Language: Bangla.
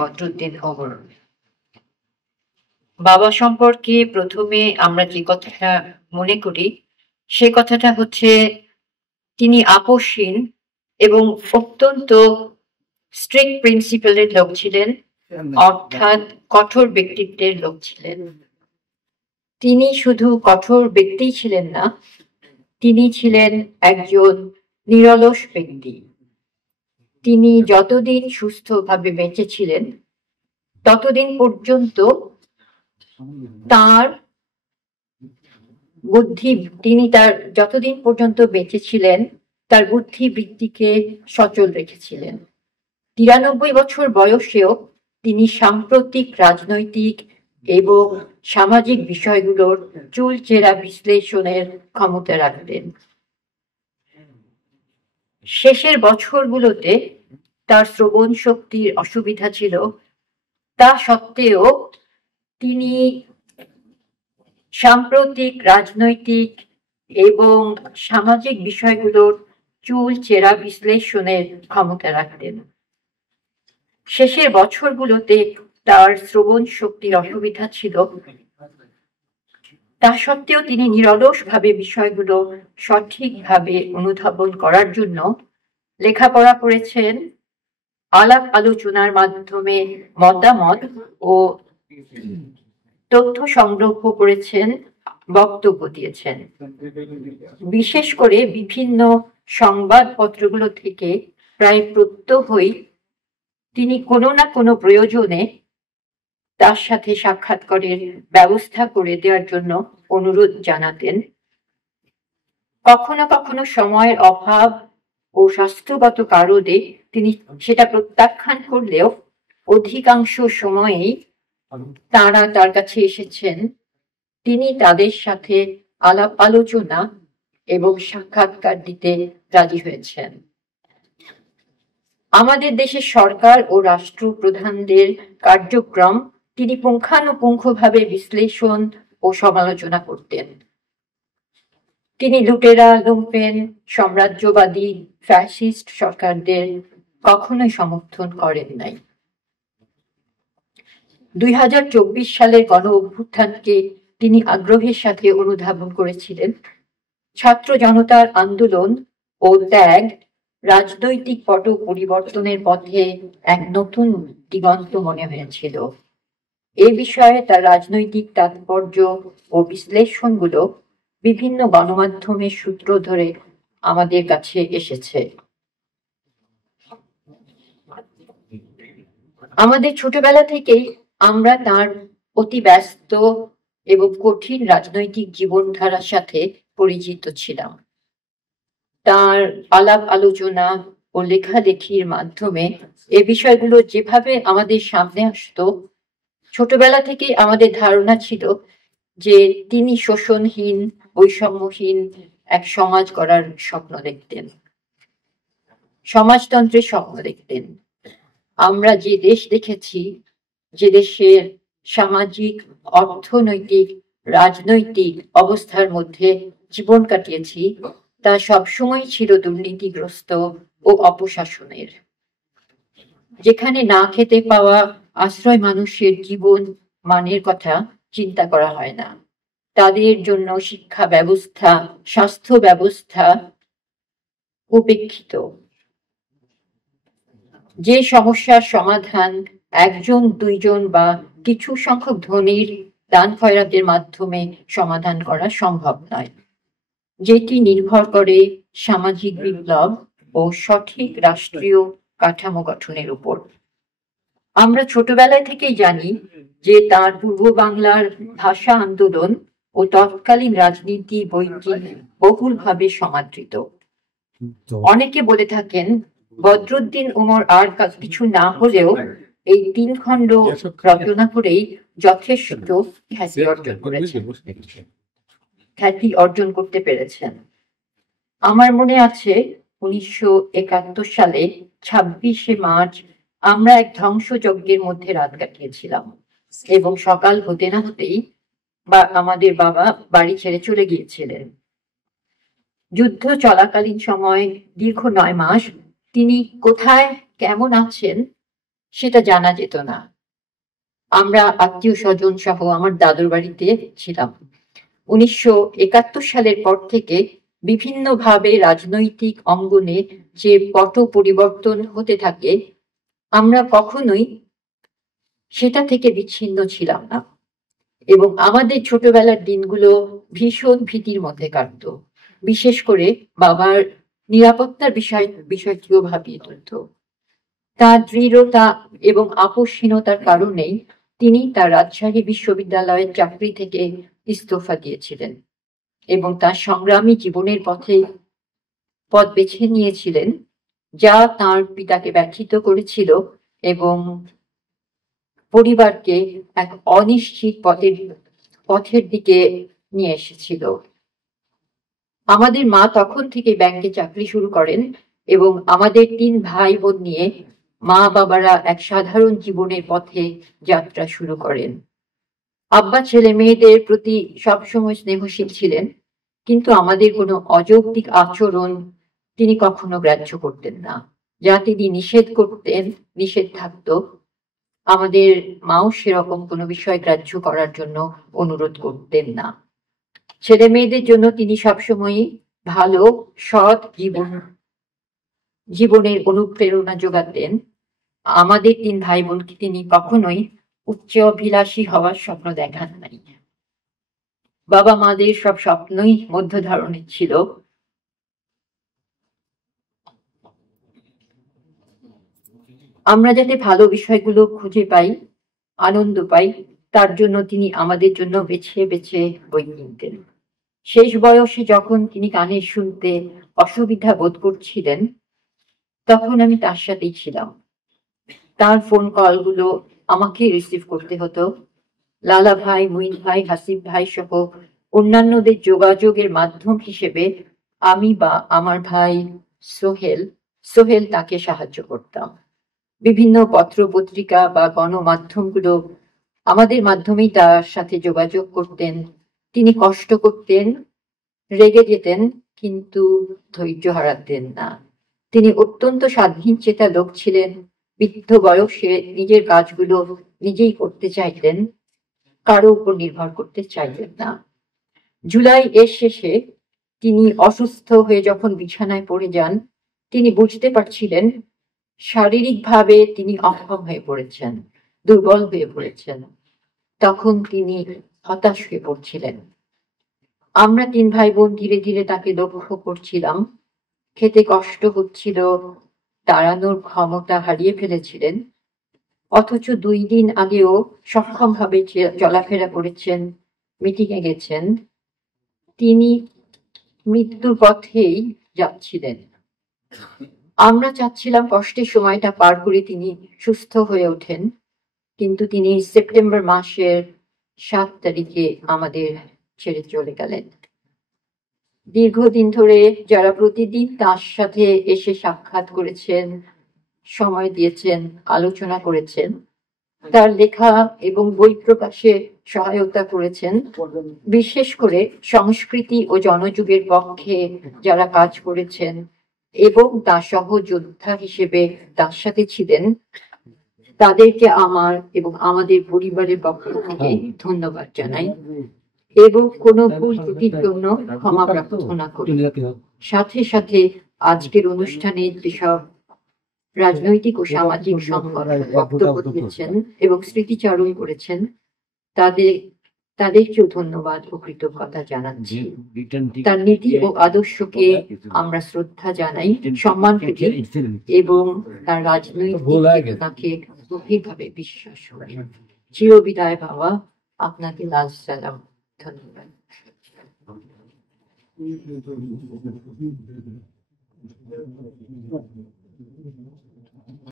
বদরুদ্দিন ওমর। বাবা সম্পর্কে প্রথমে আমরা যে কথাটা মনে করি সে কথাটা হচ্ছে তিনি আপোষহীন এবং অত্যন্ত স্ট্রিক্ট প্রিন্সিপালের লোক ছিলেন, অর্থাৎ কঠোর ব্যক্তিত্বের লোক ছিলেন। তিনি শুধু কঠোর ব্যক্তিই ছিলেন না, তিনি ছিলেন একজন নিরলস ব্যক্তি। তিনি যতদিন সুস্থভাবে বেঁচে ছিলেন ততদিন পর্যন্ত তার যতদিন পর্যন্ত বেঁচে ছিলেন তার বুদ্ধিবৃত্তিকে সচল রেখেছিলেন। 93 বছর বয়সেও তিনি সাম্প্রতিক রাজনৈতিক এবং সামাজিক বিষয়গুলোর চুলচেরা বিশ্লেষণের ক্ষমতা রাখতেন। শেষের বছরগুলোতে তার শ্রবণ শক্তির অসুবিধা ছিল, তা সত্ত্বেও তিনি সাম্প্রতিক রাজনৈতিক এবং সামাজিক বিষয়গুলোর চুলচেরা বিশ্লেষণের ক্ষমতা রাখতেন। শেষের বছরগুলোতে তার শ্রবণ শক্তির অসুবিধা ছিল, তা সত্ত্বেও তিনি নিরলসভাবে বিষয়গুলো সঠিকভাবে অনুধাবন করার জন্য লেখাপড়া করেছেন, আলাপ আলোচনার মাধ্যমে মতামত ও তথ্য সংগ্রহ করেছেন, বক্তব্য দিয়েছেন। বিশেষ করে বিভিন্ন সংবাদপত্রগুলো থেকে প্রায় প্রত্যহই তিনি কোনো না কোনো প্রয়োজনে তার সাথে সাক্ষাৎকারের ব্যবস্থা করে দেওয়ার জন্য অনুরোধ জানাতেন। কখনো কখনো সময়ের অভাব ও স্বাস্থ্যগত কারণে তিনি সেটা প্রত্যাখ্যান করলেও অধিকাংশ সময়েই তারা তার কাছে এসেছেন, তিনি তাদের সাথে আলাপ আলোচনা এবং সাক্ষাৎকার দিতে রাজি হয়েছেন। আমাদের দেশের সরকার ও রাষ্ট্রপ্রধানদের কার্যক্রম তিনি পুঙ্খানুপুঙ্খভাবে বিশ্লেষণ ও সমালোচনা করতেন। তিনি লুটেরা, লুম্পেন, সাম্রাজ্যবাদী, ফ্যাসিস্ট সরকারদের কখনোই সমর্থন করেন নাই। 2024 সালের গণ অভ্যুত্থানকে তিনি আগ্রহের সাথে অনুধাবন করেছিলেন। ছাত্র জনতার আন্দোলন ও ত্যাগ রাজনৈতিক পট পরিবর্তনের পথে এক নতুন দিগন্ত মনে হয়েছিল। এ বিষয়ে তার রাজনৈতিক তাৎপর্য ও বিশ্লেষণগুলো বিভিন্ন গণমাধ্যমের সূত্র ধরে আমাদের কাছে এসেছে। আমাদের ছোটবেলা থেকেই আমরা তার অতি ব্যস্ত এবং কঠিন রাজনৈতিক জীবনধারার সাথে পরিচিত ছিলাম। তার আলাপ আলোচনা ও লেখালেখির মাধ্যমে এ বিষয়গুলো যেভাবে আমাদের সামনে আসতো, ছোটবেলা থেকে আমাদের ধারণা ছিল যে তিনি শোষণহীন, বৈষম্যহীন এক সমাজ গড়ার স্বপ্ন দেখতেন, সমাজতন্ত্রের স্বপ্ন দেখতেন। আমরা যে দেশ দেখেছি, যে দেশের সামাজিক, অর্থনৈতিক, রাজনৈতিক অবস্থার মধ্যে জীবন কাটিয়েছি, তা সবসময় ছিল দুর্নীতিগ্রস্ত ও অপশাসনের। যেখানে না খেতে পাওয়া আশ্রয় মানুষের জীবন মানের কথা চিন্তা করা হয় না, তাদের জন্য শিক্ষা ব্যবস্থা, স্বাস্থ্য ব্যবস্থা উপেক্ষিত। যে সমস্যার সমাধান একজন, দুইজন বা কিছু সংখ্যক ধনীর দান খয়রাতের মাধ্যমে সমাধান করা সম্ভব নয়, যেটি নির্ভর করে সামাজিক বিপ্লব ও সঠিক রাষ্ট্রীয় কাঠামো গঠনের উপর। আমরা ছোটবেলায় থেকেই জানি যে তার পূর্ব বাংলার ভাষা আন্দোলন ও তৎকালীন রাজনীতি বইটি বহুলভাবে সমাদৃত। অনেকে বলে থাকেন বদরুদ্দিন ওমর আর কিছু না হলেও এই 3 খণ্ড রচনা করেই যথেষ্ট খ্যাতি অর্জন করতে পেরেছেন। আমার মনে আছে 1971 সালে 26শে মার্চ আমরা এক ধ্বংসযজ্ঞের মধ্যে রাত কাটিয়েছিলাম এবং সকাল হতে না হতেই আমাদের বাবা বাড়ি ছেড়ে চলে গিয়েছিলেন। যুদ্ধ চলাকালীন সময় দীর্ঘ 9 মাস তিনি কোথায় কেমন আছেন সেটা জানা যেত না। আমরা আত্মীয় স্বজন সহ আমার দাদুর বাড়িতে ছিলাম। 1971 সালের পর থেকে বিভিন্নভাবে রাজনৈতিক অঙ্গনে যে পট পরিবর্তন হতে থাকে, আমরা কখনোই সেটা থেকে বিচ্ছিন্ন ছিলাম না, এবং আমাদের ছোটবেলার দিনগুলো ভীষণ ভীতির মধ্যে কাটত। বিশেষ করে বাবার নিরাপত্তার বিষয়টিও ভাবিয়ে তুলত। তার দৃঢ়তা এবং আপোষহীনতার কারণেই তিনি তার রাজশাহী বিশ্ববিদ্যালয়ের চাকরি থেকে ইস্তফা দিয়েছিলেন এবং তার সংগ্রামী জীবনের পথ বেছে নিয়েছিলেন, যা তার পিতাকে ব্যথিত করেছিল এবং পরিবারকে এক অনিশ্চিত পথের দিকে নিয়ে এসেছিল। আমাদের মা তখন থেকে ব্যাংকে চাকরি শুরু করেন এবং আমাদের 3 ভাই বোন নিয়ে মা বাবারা এক সাধারণ জীবনের পথে যাত্রা শুরু করেন। আব্বা ছেলে মেয়েদের প্রতি সবসময় স্নেহশীল ছিলেন, কিন্তু আমাদের কোনো অযৌক্তিক আচরণ তিনি কখনো গ্রাহ্য করতেন না। যা তিনি নিষেধ থাকতো, আমাদের মাও সেরকম কোনো বিষয় গ্রাহ্য করার জন্য অনুরোধ করতেন না। ছেলে মেয়েদের জন্য তিনি সবসময়ই ভালো, সৎ জীবনের অনুপ্রেরণা যোগাতেন। আমাদের 3 ভাই বোনকে তিনি কখনোই উচ্চাভিলাষী হওয়ার স্বপ্ন দেখান নাই। বাবা মাদের সব স্বপ্নই মধ্য ধরনের ছিল। আমরা যাতে ভালো বিষয়গুলো খুঁজে পাই, আনন্দ পাই, তার জন্য তিনি আমাদের জন্য বেছে বেছে বই কিনতেন। শেষ বয়সে যখন তিনি গানে শুনতে অসুবিধা বোধ করছিলেন, তখন আমি তার সাথেই ছিলাম। তার ফোন কলগুলো আমাকে রিসিভ করতে হতো। লালা ভাই, মুইন ভাই, হাসিব ভাই সহ অন্যান্যদের যোগাযোগের মাধ্যম হিসেবে আমি বা আমার ভাই সোহেল তাকে সাহায্য করতাম। বিভিন্ন পত্র পত্রিকা বা গণমাধ্যমগুলো আমাদের মাধ্যমেই তার সাথে যোগাযোগ করতেন। তিনি কষ্ট করতেন, রেগে যেতেন, কিন্তু ধৈর্য হারাতেন না। তিনি অত্যন্ত স্বাধীনচেতা লোক ছিলেন। বৃদ্ধ বয়সে নিজের কাজগুলো নিজেই করতে চাইতেন, কারো উপর নির্ভর করতে চাইতেন না। জুলাই এর শেষে তিনি অসুস্থ হয়ে যখন বিছানায় পড়ে যান, তিনি বুঝতে পারছিলেন শারীরিকভাবে তিনি অক্ষম হয়ে পড়েছেন, দুর্বল হয়ে পড়েছেন। তখন তিনি হতাশ হয়ে পড়ছিলেন। আমরা 3 ভাই বোন ধীরে ধীরে তাকে লক্ষ্য করছিলাম। খেতে কষ্ট হচ্ছিল, দাঁড়ানোর ক্ষমতা হারিয়ে ফেলেছিলেন, অথচ 2 দিন আগেও সক্ষমভাবে চলাফেরা করেছেন, মিটিংয়ে গেছেন। তিনি মৃত্যুর পথেই যাচ্ছিলেন। আমরা চাচ্ছিলাম কষ্টের সময়টা পার করে তিনি সুস্থ হয়ে ওঠেন, কিন্তু তিনি সেপ্টেম্বর মাসের 7 তারিখে আমাদের ছেড়ে চলে গেলেন। দীর্ঘদিন ধরে যারা প্রতিদিন তার সাথে এসে সাক্ষাৎ করেছেন, সময় দিয়েছেন, আলোচনা করেছেন, তার লেখা এবং বই প্রকাশে সহায়তা করেছেন, বিশেষ করে সংস্কৃতি ও জনযুগের পক্ষে যারা কাজ করেছেন এবং তার সহযোদ্ধা হিসেবে তার সাথে ছিলেন, তাদেরকে আমার এবং আমাদের পরিবারের পক্ষ থেকে ধন্যবাদ জানাই এবং কোনো ভুল ত্রুটির জন্য ক্ষমা প্রার্থনা করি। সাথে সাথে আজকের অনুষ্ঠানে যেসব রাজনৈতিক ও সামাজিক সংগঠন বক্তব্য দিয়েছেন এবং স্মৃতিচারণ করেছেন, তাদেরকেও ধন্যবাদ ও কৃতজ্ঞতা জানাচ্ছি। তার নীতি ও আদর্শকে আমরা শ্রদ্ধা জানাই, সম্মান করি এবং তার রাজনৈতিক চেতনাকে গভীরভাবে বিশ্বাস করি। চিরবিদায় বাবা, আপনাকে লাল সালাম। ধন্যবাদ।